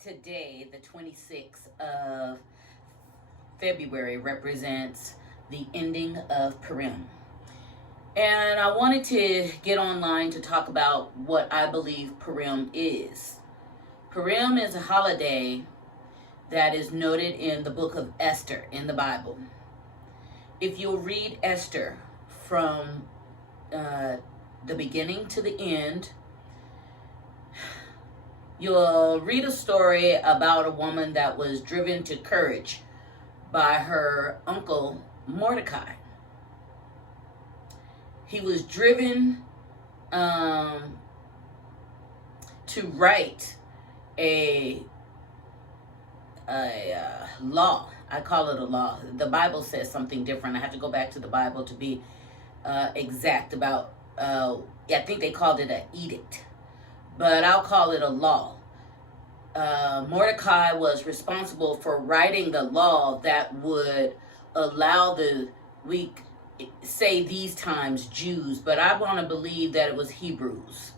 Today, the 26th of February, represents the ending of Purim. And I wanted to get online to talk about what I believe Purim is. Purim is a holiday that is noted in the book of Esther in the Bible. If you'll read Esther from the beginning to the end, you'll read a story about a woman that was driven to courage by her uncle Mordecai. He was driven to write a law. I call it a law. The Bible says something different. I have to go back to the Bible to be exact about, I think they called it an edict, but I'll call it a law. Mordecai was responsible for writing the law that would allow we say these times Jews, but I want to believe that it was Hebrews,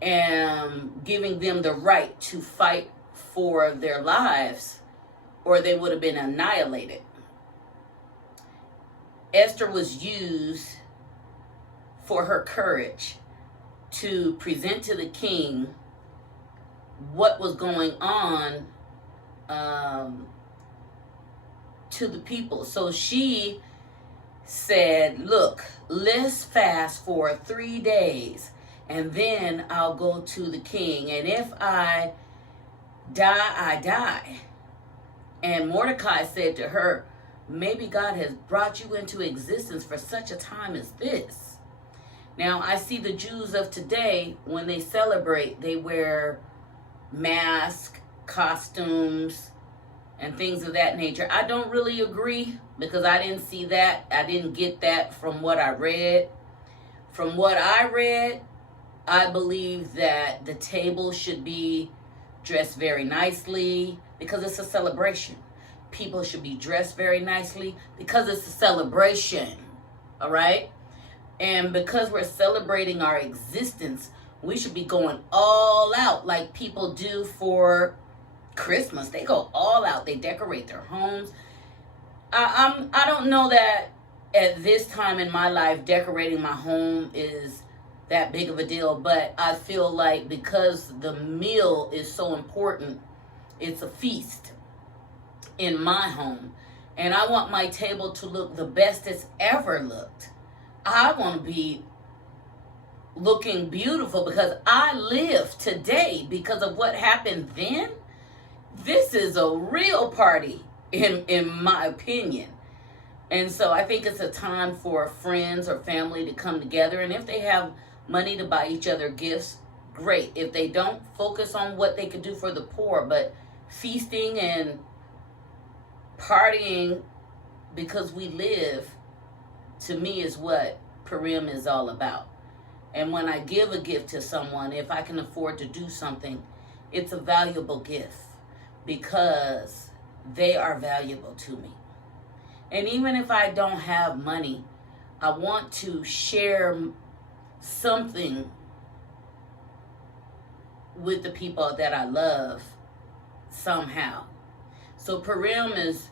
and giving them the right to fight for their lives or they would have been annihilated. Esther was used for her courage to present to the king what was going on to the people. So she said, look, let's fast for 3 days and then I'll go to the king. And if I die, I die. And Mordecai said to her, maybe God has brought you into existence for such a time as this. Now, I see the Jews of today, when they celebrate, they wear masks, costumes, and things of that nature. I don't really agree because I didn't see that. I didn't get that from what I read. From what I read, I believe that the table should be dressed very nicely because it's a celebration. People should be dressed very nicely because it's a celebration. All right? And because we're celebrating our existence, we should be going all out like people do for Christmas. They go all out. They decorate their homes. I don't know that at this time in my life decorating my home is that big of a deal, but I feel like because the meal is so important, it's a feast in my home. And I want my table to look the best it's ever looked. I want to be looking beautiful because I live today because of what happened then. This is a real party in my opinion. And so I think it's a time for friends or family to come together. And if they have money to buy each other gifts, great. If they don't, focus on what they could do for the poor. But feasting and partying because we live, to me, is what Purim is all about. And when I give a gift to someone, if I can afford to do something, it's a valuable gift because they are valuable to me. And even if I don't have money, I want to share something with the people that I love somehow. So Purim is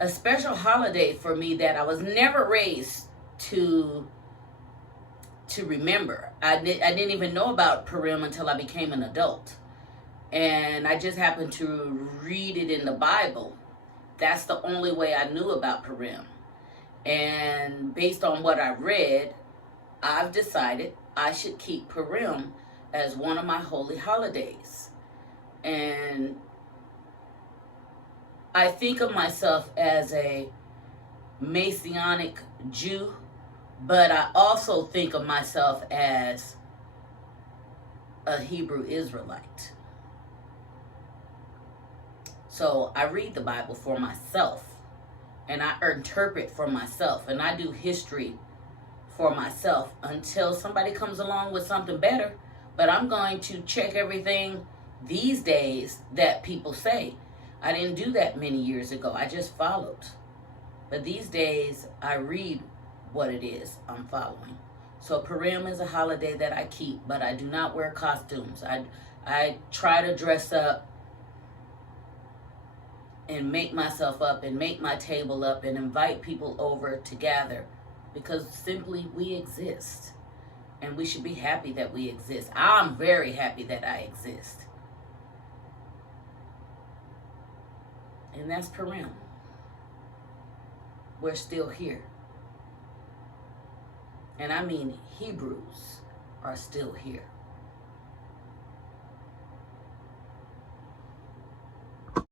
a special holiday for me that I was never raised to remember. I didn't even know about Purim until I became an adult. And I just happened to read it in the Bible. That's the only way I knew about Purim. And based on what I read, I've decided I should keep Purim as one of my holy holidays. And I think of myself as a Messianic Jew, but I also think of myself as a Hebrew Israelite. So I read the Bible for myself, and I interpret for myself, and I do history for myself until somebody comes along with something better. But I'm going to check everything these days that people say. I didn't do that many years ago. I just followed. But these days, I read what it is I'm following. So Purim is a holiday that I keep, but I do not wear costumes. I I try to dress up and make myself up and make my table up and invite people over to gather, because simply we exist. And we should be happy that we exist. I'm very happy that I exist. And that's Purim. We're still here. And I mean, Hebrews are still here.